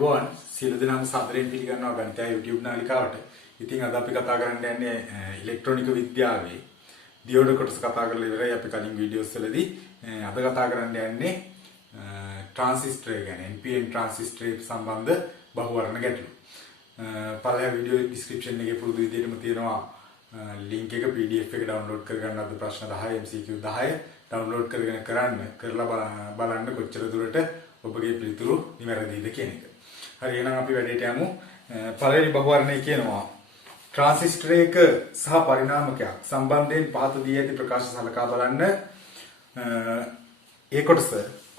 අයිබෝන් සියලු දෙනාම සාදරයෙන් පිළිගන්නවා ගණිතය YouTube නාලිකාවට. ඉතින් අද අපි කතා කරන්න යන්නේ ඉලෙක්ට්‍රොනික විද්‍යාවේ දියෝඩ කොටස කතා කරලා ඉවරයි අපි කලින් වීඩියෝස් වලදී. අද කතා කරන්න යන්නේ ට්‍රාන්සිස්ටර් ගැන NPN ට්‍රාන්සිස්ටර් සම්බන්ධ බහුවර්ණ ගැටලු. පළවෙනි වීඩියෝ ඩිස්ක්‍රිප්ෂන් එකේ පුරුදු විදිහටම තියෙනවා link එක PDF එක download කරගන්න අද ප්‍රශ්න 10 MCQ 10 download කරලා බලන්න කොච්චර දුරට ඔබගේ පිළිතුරු නිවැරදිද කියන එක. හරි එහෙනම් අපි වැඩේට යමු. පළවෙනි බහුවර්ණය කියනවා ට්‍රාන්සිස්ටර් එක සහ පරිණාමකයක් සම්බන්ධයෙන් පහත දී ඇති ප්‍රකාශ සලකා බලන්න. ඒ කොටස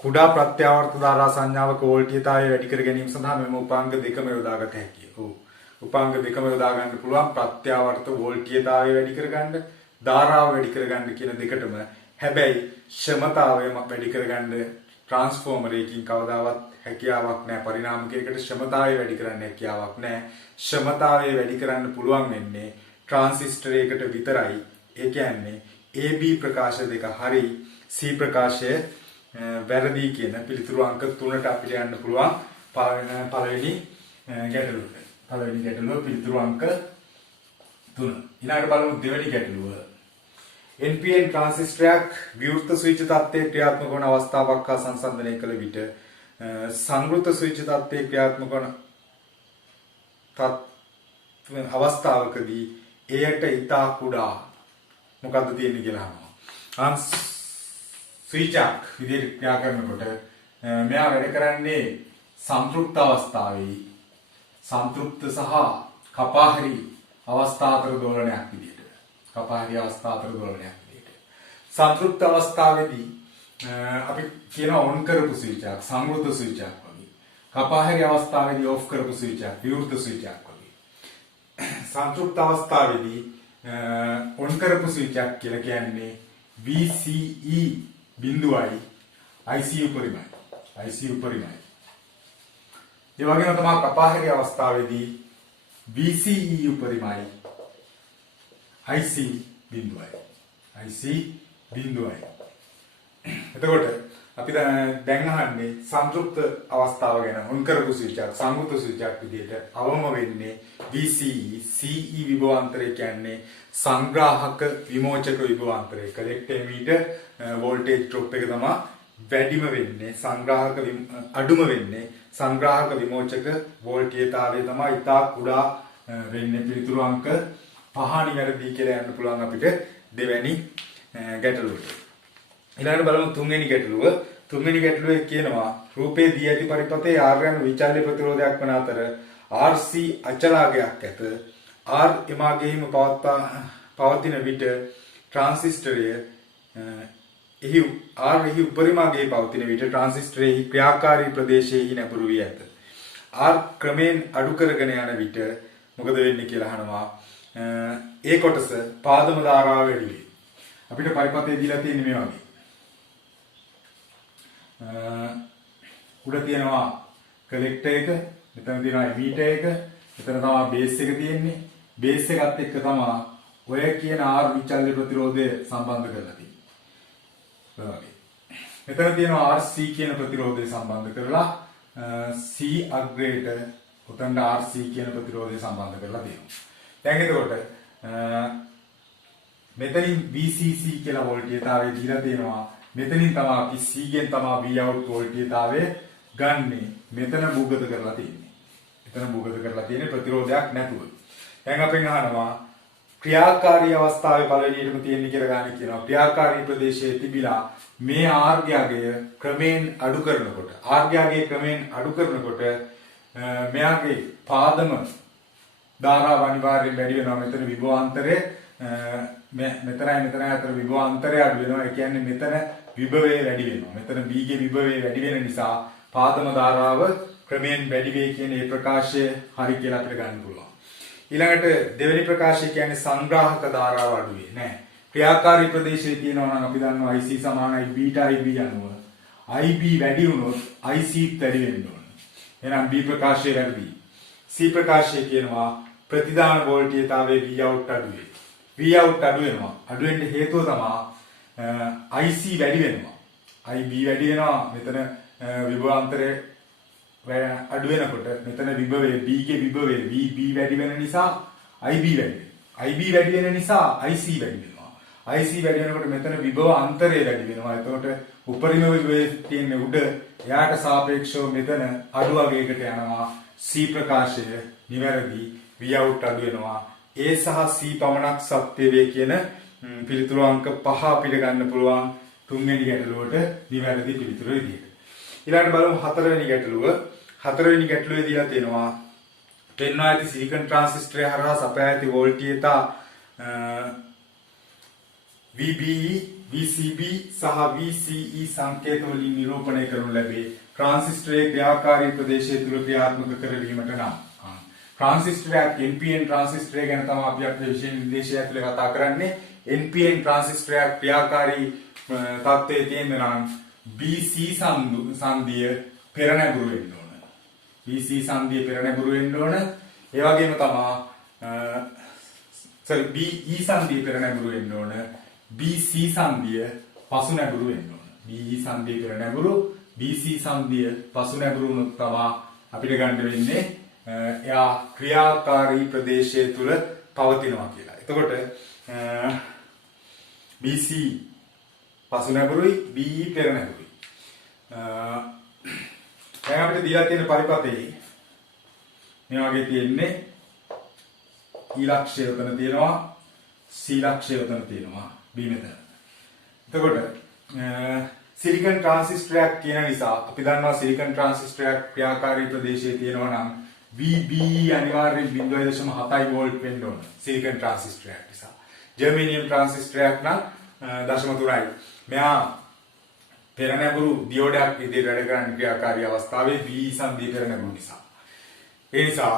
කුඩා ප්‍රත්‍යාවර්ත ධාරා සංඥාවක වෝල්ටීයතාවය වැඩි කර ගැනීම සඳහා මෙම උපාංග දෙකම යොදාගත හැකියි. ඔව්. උපාංග දෙකම යොදා ගන්න පුළුවන් ප්‍රත්‍යාවර්ත වෝල්ටීයතාවය වැඩි කරගන්න, ධාරාව වැඩි කරගන්න කියන දෙකටම. හැබැයි ක්ෂමතාවය වැඩි කරගන්න ट्रांसफॉर्मर එකකින් කවදාවත් හැකියාවක් නැහැ. පරිණාමකයකට ක්ෂමතාවය වැඩි කරන්න හැකියාවක් නැහැ. ක්ෂමතාවය වැඩි කරන්න පුළුවන් වෙන්නේ ට්‍රාන්සිස්ටර් එකකට විතරයි. ඒ කියන්නේ AB ප්‍රකාශ දෙක හරි C ප්‍රකාශය වැරදි කියන පිළිතුරු අංක 3ට අපිට යන්න පුළුවන් පළවෙනි ගැටලුවට. පළවෙනි ගැටලුව පිළිතුරු අංක 3. ඊළඟට බලමු දෙවෙනි ගැටලුව. NPN ट्रांसिस्टरයක් විවෘත ස්විච් තත්ත්වයේ ක්‍රියාත්මක වන අවස්ථාවක් හා සංසන්දනය කළ විට සංවෘත ස්විච් තත්ත්වයේ ක්‍රියාත්මක වන අවස්ථාවකදී එයට ඉතා කුඩා මොකද්ද තියෙන්නේ කියලා අහනවා. ස්විච් එක විදිහට ක්‍රියා කරනකොට මෙයා වැඩ කරන්නේ සම්ප්‍රයුක්ත අවස්ථාවේ සම්ප්‍රයුක්ත සහ කපාහරි අවස්ථා අතර දෝලනයක් විදිහට. කපාහරි අවස්ථා අතර දෝලනයක් විදිහට. සම්ප්‍රයුක්ත අවස්ථාවේදී අපි කියනවා ඔන් කරපු ස්විච් එකක් සංවෘත ස්විච් එකක් වගේ. කපාහරි අවස්ථාවේදී ඔෆ් කරපු ස්විච් එකක් විවෘත ස්විච් එකක් වගේ. සම්ප්‍රයුක්ත අවස්ථාවේදී ඔන් කරපු ස්විච් එකක් කියලා කියන්නේ VCE බිඳුවයි IC උපරිමයි. IC උපරිමයි. ඒ වගේම තමයි කපාහරි අවස්ථාවේදී VCE උපරිමයි IC බිඳුවයි. IC බිඳුවයි. එතකොට අපි දැන් අහන්නේ සංතෘප්ත අවස්ථාව ගැන. ඔන් කරපු ස්විච් එකක් සංවෘත ස්විච් එකක් විදිහට අවම වෙන්නේ VCE CE විභවාන්තරය කියන්නේ සංග්‍රාහක විමෝචක විභවාන්තරය. කලෙක්ටර් මීටර් වෝල්ටේජ් ඩ්‍රොප් එක තමයි වැඩිම වෙන්නේ. සංග්‍රාහක අඩුම වෙන්නේ සංග්‍රාහක විමෝචක වෝල්ටීයතාවය තමයි ඉතා කුඩා වෙන්නේ. පිළිතුරු අංක 5 නිවැරදි කියලා යන්න පුළුවන් අපිට දෙවැනි ගැටලුවට. ඊළඟට බලමු තුන්වෙනි ගැටලුව. තුන්වෙනි ගැටලුවේ කියනවා රූපේ දී ඇති පරිපතේ R යන විචල්්‍ය ප්‍රතිරෝධයක් වන අතර RC අචලාගයක් ඇත. R එමාගෙහිම පවතින විට ට්‍රාන්සිස්ටරය එහි උපරිමාගේ පවතින විට ට්‍රාන්සිස්ටරයේ ක්‍රියාකාරී ප්‍රදේශයේ නැඹුරු වී ඇත. R ක්‍රමයෙන් අඩු කරගෙන යන විට මොකද වෙන්නේ කියලා අහනවා. ඒ කොටස පාදම ධාරාව වැඩි වේ. අපිට පරිපතේ දීලා තියෙන්නේ මේ වගේ. උඩ තියෙනවා කලෙක්ටර් එක, මෙතන තියෙනවා එමීටර් එක, මෙතන තමයි බේස් එක තියෙන්නේ. බේස් එකත් එක්ක තමයි ඔය කියන R විචල්්‍ය ප්‍රතිරෝධය සම්බන්ධ කරලා තියෙන්නේ. මෙතන තියෙනවා RC කියන ප්‍රතිරෝධය සම්බන්ධ කරලා C අග්‍රේට උතන RC කියන ප්‍රතිරෝධය සම්බන්ධ කරලා තියෙනවා. දැන් එතකොට මෙතනින් VCC කියලා වෝල්ටීයතාවය දීලා තියෙනවා. මෙතනින් තමයි අපි C ගෙන් තමයි Vout වෝල්ටීයතාවය ගන්නෙ. මෙතන භූගත කරලා තියෙන්නේ. මෙතන භූගත කරලා තියෙන්නේ ප්‍රතිරෝධයක් නැතුව. දැන් අපෙන් අහනවා ක්‍රියාකාරී අවස්ථාවේ පළවෙනියටම තියෙන්නේ කියලා ගන්න කියනවා. ක්‍රියාකාරී ප්‍රදේශයේ තිබිලා මේ R ගේ ක්‍රමයෙන් අඩු කරනකොට R ගේ ක්‍රමයෙන් අඩු කරනකොට මෙයාගේ පාදම ධාරාව අනිවාර්යෙන් වැඩි වෙනවා. මෙතන විභවාන්තරය මෙතනයි අතර විභවාන්තරය අඩු වෙනවා. ඒ කියන්නේ මෙතන විභවය වැඩි වෙනවා. මෙතන B ගේ විභවය වැඩි වෙන නිසා පාදම ධාරාව ක්‍රමයෙන් වැඩි වෙයි කියන මේ ප්‍රකාශය හරි කියලා අපිට ගන්න පුළුවන්. ඊළඟට දෙවෙනි ප්‍රකාශය කියන්නේ සංග්‍රාහක ධාරාව අඩු වෙන්නේ නැහැ. ක්‍රියාකාරී ප්‍රදේශයේ තියෙනවා නම් අපි දන්නවා IC සමානයි බීටා IB අනුව IB වැඩි වුණොත් IC වැඩි වෙන්න ඕන. එහෙනම් B ප්‍රකාශය වැරදි. C ප්‍රකාශය කියනවා ප්‍රතිදාන වෝල්ටීයතාවයේ Vout අඩු වේ. Vout අඩු වෙනවා. අඩු වෙන්න හේතුව තමයි IC වැඩි වෙනවා. IB වැඩි වෙනවා. මෙතන විභවාන්තරය අඩු වෙනකොට මෙතන විභවය B ගේ විභවය VB වැඩි වෙන නිසා IB වැඩි වෙනවා. IB වැඩි වෙන නිසා IC වැඩි වෙනවා. IC වැඩි වෙනකොට මෙතන විභව අන්තරය වැඩි වෙනවා. එතකොට උපරිම විභවයේ තියෙන උඩ එයාට සාපේක්ෂව මෙතන අඩු වගයකට යනවා. C ප්‍රකාශය නිවැරදි V out අඩු වෙනවා. A සහ C පමණක් සත්‍ය වේ කියන පිළිතුරු අංක 5 අපිට ගන්න පුළුවන් තුන්වෙනි ගැටලුවට නිවැරදි පිළිතුර විදිහට. ඊළඟට බලමු හතරවෙනි ගැටලුව. හතරවෙනි ගැටලුවේ දීලා තියෙනවා පෙන්වා ඇති සිලිකන් ට්‍රාන්සිස්ටරය හරහා සපයා ඇති වෝල්ටීයතා VBE, VCB සහ VCE සංකේත වලින් නිරූපණය කරනු ලැබේ. ට්‍රාන්සිස්ටරයේ ක්‍රියාකාරී ප්‍රදේශය තුල ක්‍රියාත්මක කරලීමට නම් ට්‍රාන්සිස්ටරයක් NPN ට්‍රාන්සිස්ටරය ගැන තමයි අපි අපේ විෂය නිර්දේශය ඇතුලේ කතා කරන්නේ. NPN ට්‍රාන්සිස්ටරයක් ක්‍රියාකාරී තත්ත්වයේ තියෙන නම් BC සංදිය පෙර නැඹුරු වෙන්න ඕන. BC සංදිය පෙර නැඹුරු වෙන්න ඕන. ඒ වගේම තමයි BE සංදිය පෙර නැඹුරු වෙන්න ඕන. BC සංදිය පසු නැඹුරු වෙන්න ඕන. BE සංදිය පෙර නැඹුරු, BC සංදිය පසු නැඹුරු වුණොත් තමයි අපිට ගන්න වෙන්නේ එයා ක්‍රියාකාරී ප්‍රදේශය තුල පවතිනවා කියලා. එතකොට BC පසු නැඹුරුයි, BE පෙර නැඹුරුයි. දැන් අපිට දීලා තියෙන පරිපතේ මේ වගේ තියෙන්නේ E ලක්ෂය උතන තියෙනවා, C ලක්ෂය උතන තියෙනවා, B මෙතන. එතකොට සිලිකන් ට්‍රාන්සිස්ටරයක් කියන නිසා අපි දන්නවා සිලිකන් ට්‍රාන්සිස්ටරයක් ක්‍රියාකාරී ප්‍රදේශයේ තියෙනවා නම් VBE අනිවාර්යෙන් 0.7 වෝල්ට් වෙන්න ඕන සිලිකන් ට්‍රාන්සිස්ටරයක් නිසා. ජර්මේනියම් ට්‍රාන්සිස්ටරයක් නම් 0.3යි. මෙයා පෙර නැඹුරු දියෝඩයක් විදිහට වැඩ කරන ක්‍රියාකාරී අවස්ථාවේ B සංදිය පෙර නැඹුරු නිසා. ඒ නිසා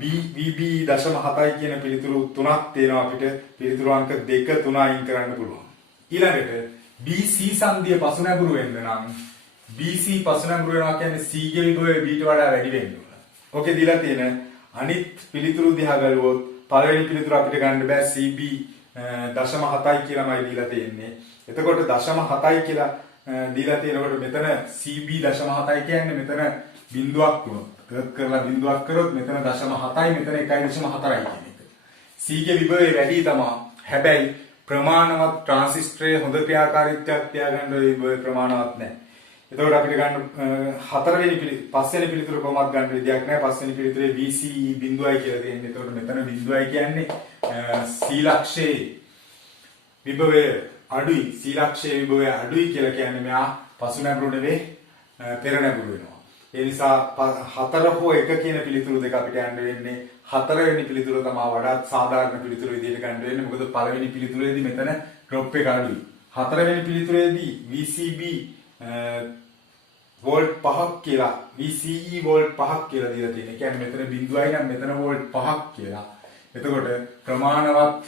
VB 0.7යි කියන පිළිතුරු තුනක් තියෙනවා අපිට. පිළිතුරු අංක 2 3 අයින් කරන්න පුළුවන්. ඊළඟට BC සංදිය පසු නැඹුරු වෙන්න නම් BC පසු නැඹුරු වෙනවා කියන්නේ C ගේ විභවය B ට වඩා වැඩි වෙන්න ඕන. ඕකේ දීලා තියෙන අනිත් පිළිතුරු දිහා බලුවොත් පළවෙනි පිළිතුර අපිට ගන්න බෑ CB 0.7යි කියලාමයි දීලා තියෙන්නේ. එතකොට 0.7යි කියලා දීලා තියෙනකොට මෙතන CB 0.7යි කියන්නේ මෙතන බිඳුවක් වුණොත් කරලා බිඳුවක් කරොත් මෙතන 0.7යි මෙතන 1.4යි කියන එක. C ගේ විභවය වැඩි තමයි. හැබැයි ප්‍රමාණවත් ට්‍රාන්සිස්ටරයේ හොඳ ක්‍රියාකාරීත්වයක් තියාගන්න ඔය විභවය ප්‍රමාණවත් නැහැ. එතකොට අපිට ගන්න පස්වෙනි පිළිතුර කොහොමද ගන්න විදියක් නැහැ. පස්වෙනි පිළිතුරේ VCE බිඳුවයි කියලා තියෙන්නේ. එතකොට මෙතන බිඳුවයි කියන්නේ C ලක්ෂයේ විභවය අඩුයි. C ලක්ෂයේ විභවය අඩුයි කියලා කියන්නේ මෙයා පසු නැඹුරු නෙවෙයි පෙර නැඹුරු වෙනවා. ඒ නිසා 4 හෝ 1 කියන පිළිතුරු දෙක අපිට යන්න වෙන්නේ. 4 වෙනි පිළිතුර තමයි වඩාත් සාධාරණ පිළිතුර විදිහට ගන්න වෙන්නේ. මොකද පළවෙනි පිළිතුරේදී මෙතන ඩ්‍රොප් එක අඩුයි. 4 වෙනි පිළිතුරේදී VCB වෝල්ට් 5ක් කියලා VCE වෝල්ට් 5ක් කියලා දීලා තියෙනවා. කියන්නේ මෙතන බිඳුවයි නම් මෙතන වෝල්ට් 5ක් කියලා. එතකොට ප්‍රමාණවත්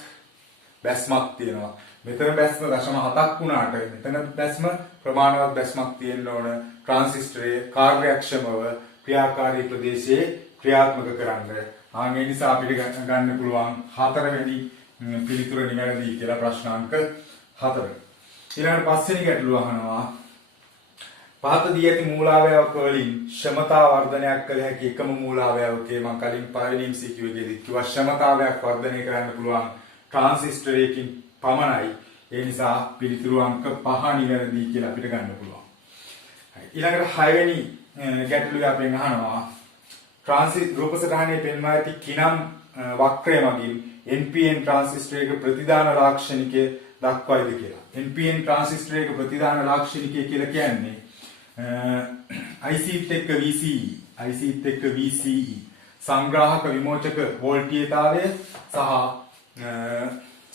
බැස්මක් තියෙනවා. මෙතන බැස්ම 0.7ක් වුණාට මෙතන බැස්ම ප්‍රමාණවත් බැස්මක් තියෙන්න ඕන ට්‍රාන්සිස්ටරයේ කාර්යක්ෂමව ක්‍රියාකාරී ප්‍රදේශයේ ක්‍රියාත්මක කරන්න. ඒ නිසා අපිට ගන්න පුළුවන් 4 වෙනි පිළිතුර නිවැරදි කියලා ප්‍රශ්නාංක 4. ඊළඟට පස්වෙනි ගැටලුව අහනවා පහත දී ඇති මූලාවයවක වලින් ක්ෂමතා වර්ධනයක් කළ හැකි එකම මූලාවයවකේ මම කලින් පළවෙනි MCQ එකේදී කිව්වා ක්ෂමතාවයක් වර්ධනය කරන්න පුළුවන් ට්‍රාන්සිස්ටරයකින් පමණයි. ඒ නිසා පිළිතුරු අංක 5 නිවැරදි කියලා අපිට ගන්න පුළුවන්. ඊළඟට 6 වෙනි ගැටලුව අපෙන් අහනවා රූප සටහනේ පෙන්වා ඇති කිනම් වක්‍රය මගින් NPN ට්‍රාන්සිස්ටරයක ප්‍රතිදාන ලාක්ෂණිකය දක්වයිද කියලා. NPN ට්‍රාන්සිස්ටරයක ප්‍රතිදාන ලාක්ෂණිකය කියලා කියන්නේ IC එක්ක VCE, IC එක්ක VCE සංග්‍රාහක විමෝචක වෝල්ටීයතාවය සහ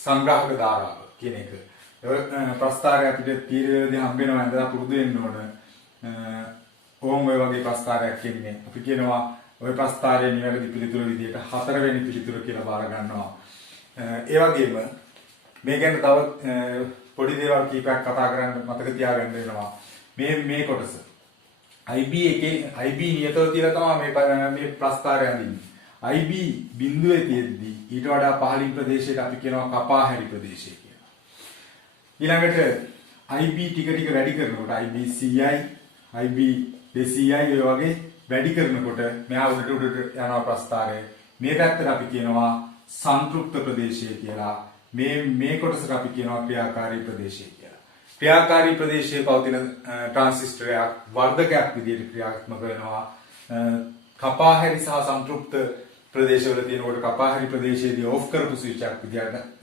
සංග්‍රාහක ධාරාව කියන එක. ප්‍රස්ථාරය අපිට තීරයේදී හම්බ වෙනවා ඉඳලා පුරුදු වෙන්න ඕන. ඕම් ඔය වගේ ප්‍රස්ථාරයක් ඉන්නේ. අපි කියනවා ඔය ප්‍රස්ථාරයේ නිවැරදි පිළිතුර විදිහට 4 වෙනි පිළිතුර කියලා බාර ගන්නවා. ඒ වගේම මේ ගැන තව පොඩි දේවල් කීපයක් කතා කරන්න මතක තියාගන්න වෙනවා. මේ කොටස IB එකේ IB නියතව තියලා තමයි මේ ප්‍රස්ථාරය අඳින්නේ. IB බිඳුවේ තියෙද්දි ඊට වඩා පහළින් ප්‍රදේශයට අපි කියනවා කපාහැරි ප්‍රදේශය කියලා. ඊළඟට IB ටික ටික වැඩි කරනකොට IB 100යි IB 200යි ඔය වගේ වැඩි කරනකොට මෙයා උඩට යනවා ප්‍රස්ථාරය. මේ පැත්තට අපි කියනවා සංතෘප්ත ප්‍රදේශය කියලා. මේ කොටසට අපි කියනවා ක්‍රියාකාරී ප්‍රදේශය කියලා. ක්‍රියාකාරී ප්‍රදේශයේ පවතින ට්‍රාන්සිස්ටරයක් වර්ධකයක් විදිහට ක්‍රියාත්මක වෙනවා. කපාහැරි සහ සංතෘප්ත ප්‍රදේශවල තියෙනකොට කපාහැරි ප්‍රදේශයේදී ඕෆ් කරපු ස්විච් එකක්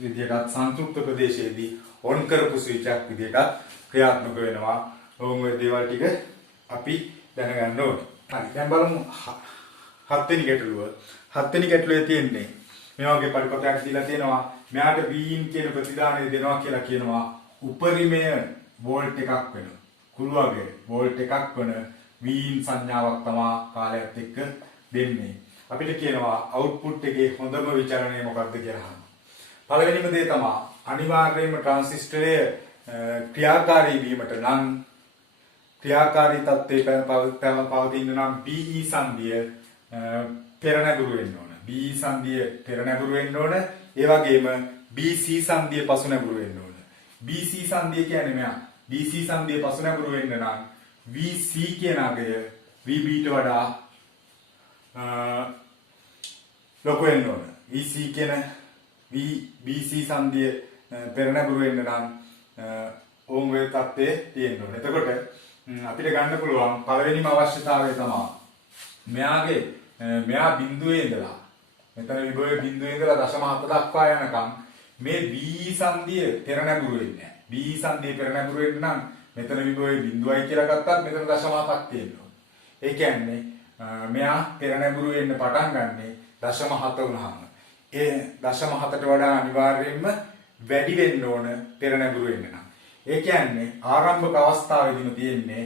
විදිහට සංතෘප්ත ප්‍රදේශයේදී ඔන් කරපු ස්විච් එකක් විදිහට ක්‍රියාත්මක වෙනවා. ඔය දේවල් ටික අපි දැනගන්න ඕනේ. හරි. දැන් බලමු හත්වෙනි ගැටලුව. හත්වෙනි ගැටලුවේ තියෙන්නේ මේ වගේ පරිපතයක් දීලා තියෙනවා. මෙයාට Vin කියන ප්‍රතිදානය දෙනවා කියලා කියනවා. උපරිමය වෝල්ට් එකක් වෙන කුළුවගේ වෝල්ට් එකක් වෙන Vin සංඥාවක් තමයි කාලයත් එක්ක දෙන්නේ. අපිට කියනවා අවුට්පුට් එකේ හොඳම විචලනය මොකක්ද කියලා අහනවා. පළවෙනිම දේ තමයි අනිවාර්යයෙන්ම ට්‍රාන්සිස්ටරය ක්‍රියාකාරී වීමට නම් ක්‍රියාකාරී තත්ත්වයේ පවතින නම් BE සංදිය පෙරනැගුරු වෙන්න ඕන. BE සංදිය පෙරනැගුරු වෙන්න ඕන. ඒ වගේම BC සංදිය පසුනැගුරු වෙන්න ඕන. BC සංදිය කියන්නේ මෙයා. BC සංදිය පසුනැගුරු වෙන්න නම් VC කියන අගය VB ට වඩා ලොකු වෙන්න ඕන. VC කියන BC සංදිය පෙරනැගුරු වෙන්න නම් ඕම් වේ තත්ත්වයේ තියෙන්න ඕන. එතකොට අපිට ගන්න පුළුවන් පළවෙනිම අවශ්‍යතාවය තමයි මෙයා බිඳුවේ ඉඳලා මෙතන විභවයේ බිඳුවේ ඉඳලා දශම 7 දක්වා යනකම් මේ B සංදිය පෙරනැගුරු වෙන්නේ නැහැ. B සංදිය පෙරනැගුරු වෙන්න නම් මෙතන විභවයේ බිඳුවයි කියලා ගත්තත් මෙතන දශම 7ක් තියෙනවා. ඒ කියන්නේ මෙයා පෙරනැගුරු වෙන්න පටන් ගන්නෙ දශම 7 වුණාම. ඒ දශම 7ට වඩා අනිවාර්යයෙන්ම වැඩි වෙන්න ඕන පෙරනැගුරු වෙන්න නම්. ඒ කියන්නේ ආරම්භක අවස්ථාවේදීම තියෙන්නේ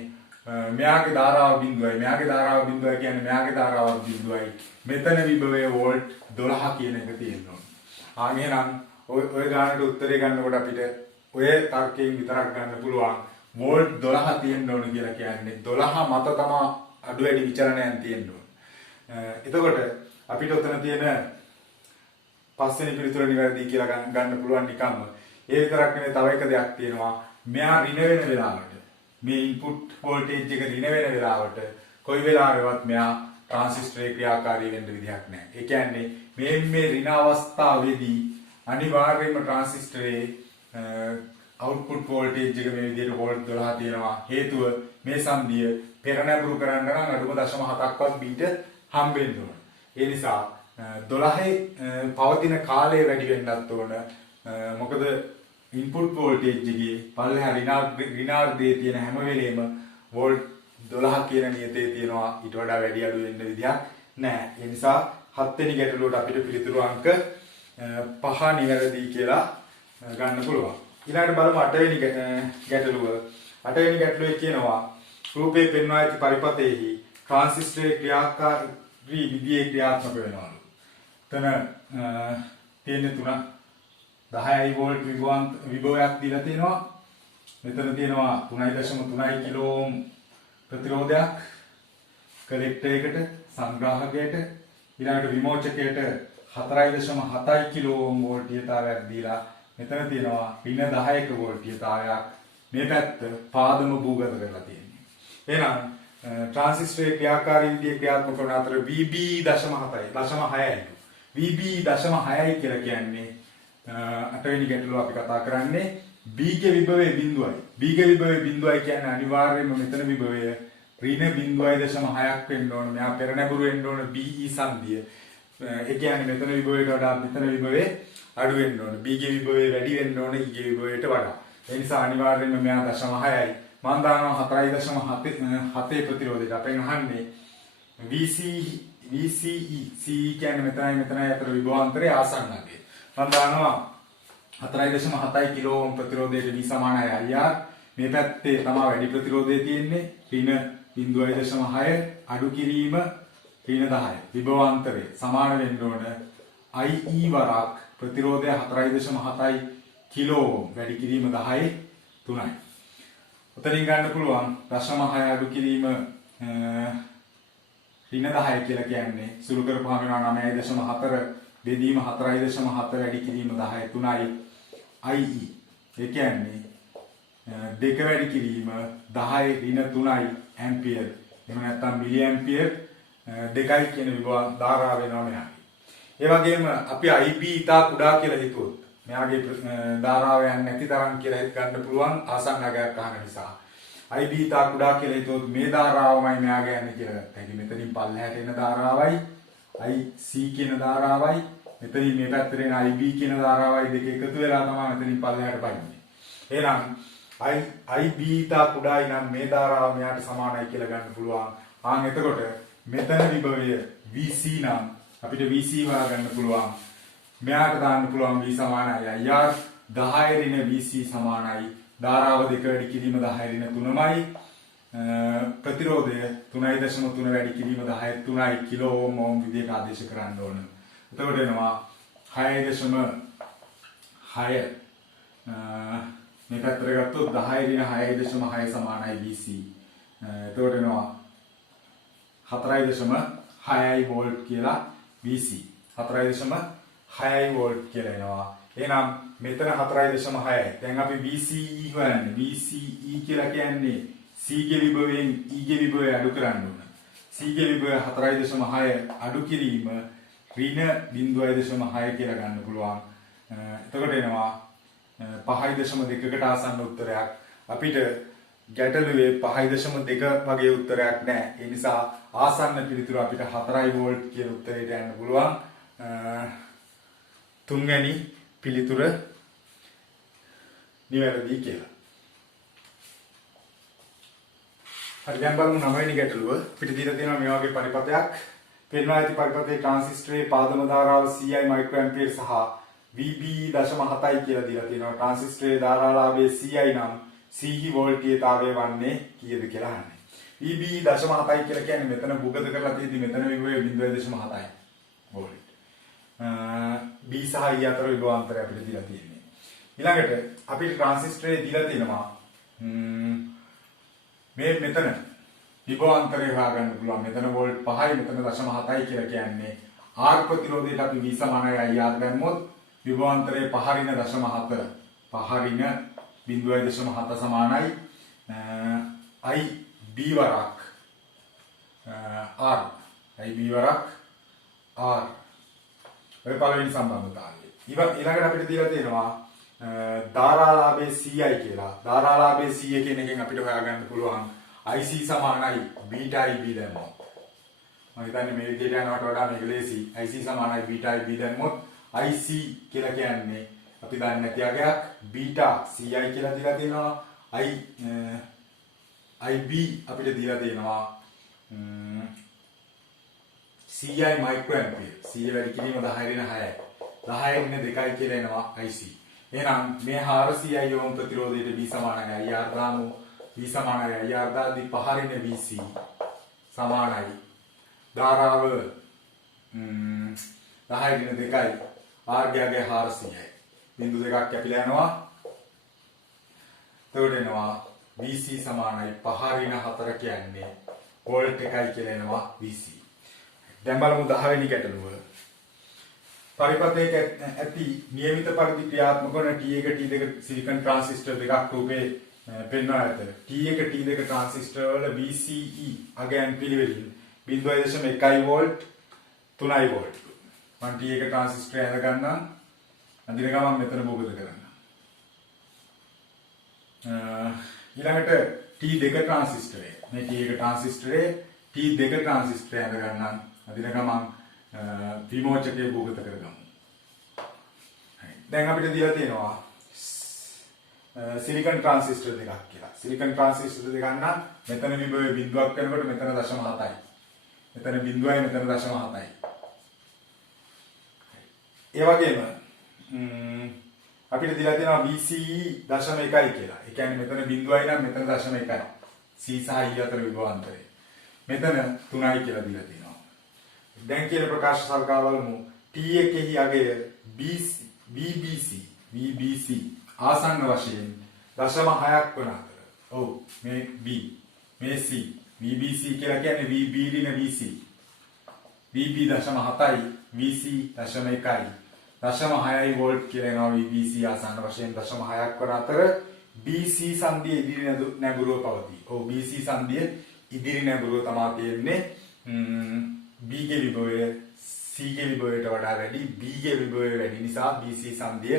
මෙයාගේ ධාරාව බිඳුවයි. මෙයාගේ ධාරාව බිඳුවයි කියන්නේ මෙයාගේ ධාරාව බිඳුවයි. මෙතන විභවයේ වෝල්ට් 12 කියන එක තියෙනවා. එහෙනම් ඔය ගානට උත්තරේ ගන්නකොට අපිට ඔය තර්කයෙන් විතරක් ගන්න පුළුවන්. වෝල්ට් 12 තියෙන්න ඕන කියලා කියන්නේ 12 මත තමයි අඩු වැඩි විචලනයන් තියෙන්න ඕන. එතකොට අපිට උතන තියෙන පස්වෙනි පිළිතුර නිවැරදි කියලා ගන්න පුළුවන් නිකම්ම. ඒ විතරක් නෙවෙයි තව එක දෙයක් තියෙනවා. මෙයා ඍණ වෙන වෙලාවට මේ ඉන්පුට් වෝල්ටේජ් එක ඍණ වෙන වෙලාවට කොයි වෙලාවෙවත් මෙයා ට්‍රාන්සිස්ටරේ ක්‍රියාකාරී වෙන්න විදිහක් නැහැ. ඒ කියන්නේ මේ ඍණ අවස්ථාවේදී අනිවාර්යයෙන්ම ට්‍රාන්සිස්ටරේ අවුට්පුට් වෝල්ටේජ් එක මේ විදිහට වෝල්ට් 12 තියෙනවා. හේතුව මේ සංදිය පෙරනැගුරු කරන්න නම් අඩුම 0.7ක්වත් බීට හම්බෙන්න ඕන. ඒ නිසා 12 පවතින කාලය වැඩි වෙන්නත් ඕන. මොකද ඉන්පුට් වෝල්ටේජ් එකේ පල්ලෙහා ඍණාර්ධයේ තියෙන හැම වෙලේම වෝල්ට් 12 කියන නියතේ තියෙනවා. ඊට වඩා වැඩි අඩු වෙන්න විදියක් නැහැ. ඒ නිසා 7 වෙනි ගැටලුවට අපිට පිළිතුරු අංක 5 නිවැරදි කියලා ගන්න පුළුවන්. ඊළඟට බලමු 8 වෙනි ගැටලුව. 8 වෙනි ගැටලුවේ කියනවා රූපේ පෙන්වා ඇති පරිපතෙහි ට්‍රාන්සිස්ටරේ ක්‍රියාකාරී විදියේ ක්‍රියාත්මක වෙනවලු. එතන තියෙන 10 වෝල්ට් විභවයක් දීලා තියෙනවා. මෙතන තියෙනවා 3.3 කිලෝ ඕම් ප්‍රතිරෝධයක් කලෙක්ටර් එකට සංග්‍රාහකයට ඊළඟට විමෝචකයට 4.7 කිලෝ ඕම් වෝල්ටීයතාවයක් දීලා මෙතන තියෙනවා ඍණ 10ක වෝල්ටීයතාවයක් මේ පැත්ත පාදම භූගත කරලා තියෙනවා. එහෙනම් ට්‍රාන්සිස්ටරේ ක්‍රියාකාරී විදියේ ක්‍රියාත්මක වන අතර VB 0.6යි. VB 0.6යි කියලා කියන්නේ 8 වෙනි ගැටලුව අපි කතා කරන්නේ B ගේ විභවයේ බිඳුවයි. B ගේ විභවයේ බිඳුවයි කියන්නේ අනිවාර්යයෙන්ම මෙතන විභවය ඍණ 0.6ක් වෙන්න ඕන. මෙහා පෙරනැගුරු වෙන්න ඕන BE සංදිය. ඒ කියන්නේ මෙතන විභවයට වඩා මෙතන විභවයේ අඩු වෙන්න ඕන. B ගේ විභවය වැඩි වෙන්න ඕන E ගේ විභවයට වඩා. ඒ නිසා අනිවාර්යයෙන්ම මෙහා 0.6යි. මම දානවා 4.7 ප්‍රතිරෝධයට. අපෙන් අහන්නේ VCE CE කියන්නේ මෙතනයි අතර විභවාන්තරය ආසන්නකේ. මම දානවා 4.7 කිලෝ ඕම් ප්‍රතිරෝධයට V සමානයි IR. මේ පැත්තේ තමයි වැඩි ප්‍රතිරෝධය තියෙන්නේ. ඍණ 0.6 අඩු කිරීම ඍණ 10. විභවාන්තරය සමාන වෙන්න ඕන IE වරක් ප්‍රතිරෝධය 4.7 කිලෝ ඕම් වැඩි කිරීම 10 3යි. උතනින් ගන්න පුළුවන් 0.6 අඩු කිරීම ඍණ 10 කියලා කියන්නේ සුළු කරපුවාම වෙනවා 9.4 බෙදීම 4.7 වැඩි කිරීම 10 3යි IE. ඒ කියන්නේ දෙක වැඩි කිරීම 10 ඍණ 3යි ඇම්පියර්. එහෙම නැත්නම් මිලි ඇම්පියර් දෙකයි කියන විභව ධාරාව වෙනවා මෙයාගේ. ඒ වගේම අපි IB ඉතා කුඩා කියලා හිතුවොත් මෙයාගේ ධාරාවයන් නැති තරම් කියලා හිත ගන්න පුළුවන් ආසන්න අගයක් අහන නිසා. IB ඉතා කුඩා කියලා හිතුවොත් මේ ධාරාවමයි මෙයාගේ යන්නේ කියලා ගත්තා. ඉතින් මෙතනින් පල්ලෙහාට එන ධාරාවයි IC කියන ධාරාවයි මෙතනින් මේ පැත්තට එන IB කියන ධාරාවයි දෙක එකතු වෙලා තමයි මෙතනින් පල්ලෙහාට පයින්නේ. එහෙනම් IB ඉතා කුඩායි නම් මේ ධාරාව මෙයාට සමානයි කියලා ගන්න පුළුවන්. ආන් එතකොට මෙතන විභවය VC නම් අපිට VC හොයාගන්න පුළුවන්. මෙයාට දාන්න පුළුවන් V සමානයි IR 10 ඍණ VC සමානයි ධාරාව දෙක වැඩි කිරීම 10 ඍණ 3යි ප්‍රතිරෝධය 3.3 වැඩි කිරීම 10 3යි කිලෝ ඕම් විදිහට ආදේශ කරන්න ඕන. එතකොට එනවා 6.6 මේ පැත්තට ගත්තොත් 10 ඍණ 6.6 සමානයි VC. එතකොට එනවා 4.6යි වෝල්ට් කියලා VC 4.6යි වෝල්ට් කියලා එනවා. එහෙනම් මෙතන 4.6යි. දැන් අපි VCE හොයන්නේ. VCE කියලා කියන්නේ C ගේ විභවයෙන් E ගේ විභවය අඩු කරන්න ඕන. C ගේ විභවය 4.6 අඩු කිරීම ඍණ 0.6 කියලා ගන්න පුළුවන්. එතකොට එනවා 5.2කට ආසන්න උත්තරයක්. අපිට ගැටලුවේ 5.2 වගේ උත්තරයක් නැහැ. ඒ නිසා ආසන්න පිළිතුර අපිට 4 වෝල්ට් කියන උත්තරයට යන්න පුළුවන්. තුන්වැනි පිළිතුර නිවැරදි කියලා. හරි දැන් බලමු නවවෙනි ගැටලුව. අපිට දීලා තියෙනවා මේ වගේ පරිපථයක්. පෙන්වා ඇති පරිපථයේ ට්‍රාන්සිස්ටරයේ පාදම ධාරාව CI මයික්‍රෝඇම්පියර් සහ VB.7යි කියලා දීලා තියෙනවා. ට්‍රාන්සිස්ටරයේ ධාරාලාභය CI නම් CE වෝල්ටීයතාවය වන්නේ කීයද කියලා අහන්නේ. VB.7යි කියලා කියන්නේ මෙතන භූගත කරලා තියෙද්දි මෙතන විභවය 0.7යි වෝල්ට්. B සහ E අතර විභවාන්තරය අපිට දීලා තියෙන්නේ. ඊළඟට අපිට ට්‍රාන්සිස්ටරයේ දීලා තියෙනවා මේ මෙතන විභවාන්තරය හොයාගන්න පුළුවන්. මෙතන වෝල්ට් 5යි මෙතන 0.7යි කියලා කියන්නේ R ප්‍රතිරෝධයට අපි V සමානයි IR දැම්මොත් විභවාන්තරයේ 5 ඍණ 0.7 5 ඍණ 0.7 සමානයි IB වරක් R IB වරක් R ඔය පළවෙනි සම්බන්ධතාවය. ඊළඟට අපිට දීලා තියෙනවා ධාරාලාභයේ CI කියලා. ධාරාලාභයේ CI කියන එකෙන් අපිට හොයාගන්න පුළුවන් IC සමානයි බීටා IB දැම්මොත්. මම හිතන්නේ මේ විදිහට යනවට වඩා මේක ලේසි. IC සමානයි බීටා IB දැම්මොත් IC කියලා කියන්නේ අපි දන්නේ නැති අගයක් බීටා CI කියලා දීලා තියෙනවා. IB අපිට දීලා තියෙනවා CI මයික්‍රෝඇම්පියර්. CI වැඩි කිරීම 10 ඍණ 6යි. 10 ඍණ 2යි කියලා එනවා IC. එහෙනම් මේ 400 ඕම් ප්‍රතිරෝධයට V සමානයි IR දාමු. V සමානයි IR දාදී 5 ඍණ VC සමානයි ධාරාව 10 ඍණ 2යි R ගාගේ 400යි. බිංදු දෙකක් කැපිලා යනවා. එතකොට එනවා VC සමානයි 5 ඍණ 4 කියන්නේ වෝල්ට් 1යි කියලා එනවා VC. දැන් බලමු 10 වෙනි ගැටලුව. පරිපථයක ඇති નિયમિત පරිදි ක්‍රියාත්මක වන T1 T2 සිලිකන් ට්‍රාන්සිස්ටර් දෙකක් රූපේ පෙන්වා ඇත. T1 T2 ට්‍රාන්සිස්ටර් වල VCE අගයන් පිළිවෙලින් 0.1 වෝල්ට් 3යි වෝල්ට්. මම T1 ට්‍රාන්සිස්ටර් ඇඳ ගන්නම්. අඳින ගමන් මෙතන භූගත කරන්න. ඊළඟට T2 ට්‍රාන්සිස්ටරේ මේ T1 ට්‍රාන්සිස්ටරේ T2 ට්‍රාන්සිස්ටර් ඇඳ ගන්නම්. අදින ගමන් විමෝචකයේ භූගත කරගමු. දැන් අපිට දීලා තියෙනවා සිලිකන් ට්‍රාන්සිස්ටර් දෙකක් කියලා. සිලිකන් ට්‍රාන්සිස්ටර් දෙකක් නම් මෙතන විභවය බිඳුවක් කරනකොට මෙතන 0.7යි. මෙතන බිඳුවයි මෙතන 0.7යි. ඒ වගේම අපිට දීලා තියෙනවා VCE 0.1යි කියලා. ඒ කියන්නේ මෙතන බිඳුවයි නම් මෙතන 0.1යි. C සහ E අතර විභවාන්තරය. මෙතන 3යි කියලා දීලා තියෙනවා. දැන් කියන ප්‍රකාශ සල්කා බලමු. T1 අගය VBC ආසන්න වශයෙන් 0.6ක් වන අතර. ඔව් මේ B මේ C VBC කියලා කියන්නේ VB ඍණ VC. VB 0.7යි VC 0.1යි. 0.6යි වෝල්ට් කියලා එනවා VBC ආසන්න වශයෙන් 0.6ක් වන අතර BC සංදිය ඉදිරි නැඹුරුව පවතී. ඔව් BC සංදිය ඉදිරි නැඹුරුව තමයි තියෙන්නේ. B ගේ විභවය C ගේ විභවයට වඩා වැඩි. B ගේ විභවය වැඩි නිසා BC සංදිය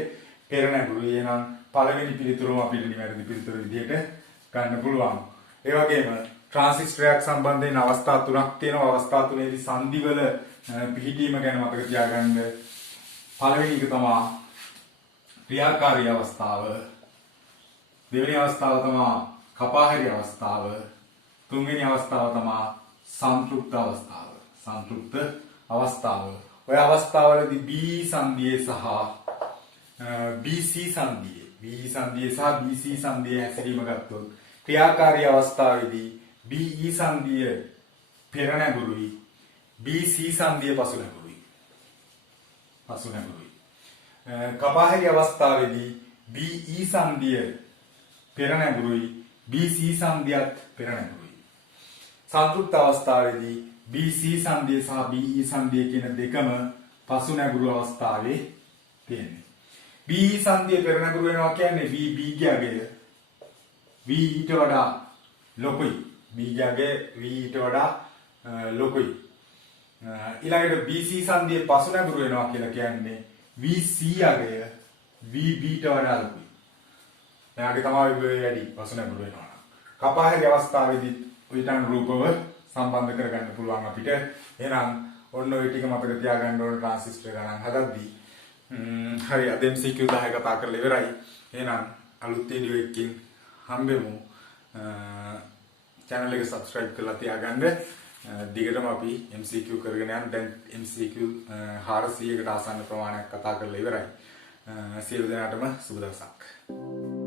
පෙර නැඹුරුයි. එහෙනම් පළවෙනි පිළිතුරම අපිට නිවැරදි පිළිතුර විදිහට ගන්න පුළුවන්. ඒ වගේම ට්‍රාන්සිස්ටරයක් සම්බන්ධයෙන් අවස්ථා තුනක් තියෙනවා. අවස්ථා තුනේදී සංදිවල පිහිටීම ගැන මතක තියාගන්න. පළවෙනි එක තමයි ක්‍රියාකාරී අවස්ථාව. දෙවෙනි අවස්ථාව තමයි කපාහැරි අවස්ථාව. තුන්වෙනි අවස්ථාව තමයි සංතෘප්ත අවස්ථාව. සංතෘප්ත අවස්ථාව. ඔය අවස්ථාවවලදී B සංදියේ සහ BC සංදියේ සහ BC සංදියේ හැසිරීම ගත්තොත් ක්‍රියාකාරී අවස්ථාවේදී BE සංදිය පෙර නැඹුරුයි. BC සංදිය පසු නැඹුරුයි. කපාහැරි අවස්ථාවේදී BE සංදිය පෙර නැඹුරුයි. BC සංදියත් පෙර නැඹුරුයි. සංතෘප්ත අවස්ථාවේදී BC සංදිය සහ BE සංදිය කියන දෙකම පසු නැඹුරු අවස්ථාවේ තියෙන්නේ. BE සංදිය පෙර නැඹුරු වෙනවා කියන්නේ B ගේ අගය V ඊට වඩා ලොකුයි. B ගේ අගය V ඊට වඩා ලොකුයි. ඊළඟට BC සංදිය පසු නැඹුරු වෙනවා කියලා කියන්නේ VC අගය VB ට වඩා ලොකුයි. එයාගේ තමයි විභවය වැඩි පසු නැඹුරු වෙනවා. කපාහැරි අවස්ථාවේදී ඊටන් රූපව සම්බන්ධ කරගන්න පුළුවන් අපිට. එහෙනම් ඔන්න ඔය ටික මතක තියාගන්න ඕන ට්‍රාන්සිස්ටර් ගණන් හදද්දී. හරි අද MCQ 10 කතා කරලා ඉවරයි. එහෙනම් අලුත් වීඩියෝ එකකින් හම්බෙමු. channel එක subscribe කරලා තියාගන්න. දිගටම අපි MCQ කරගෙන යන දැන් MCQ 400කට ආසන්න ප්‍රමාණයක් කතා කරලා ඉවරයි. සියලු දෙනාටම සුබ දවසක්.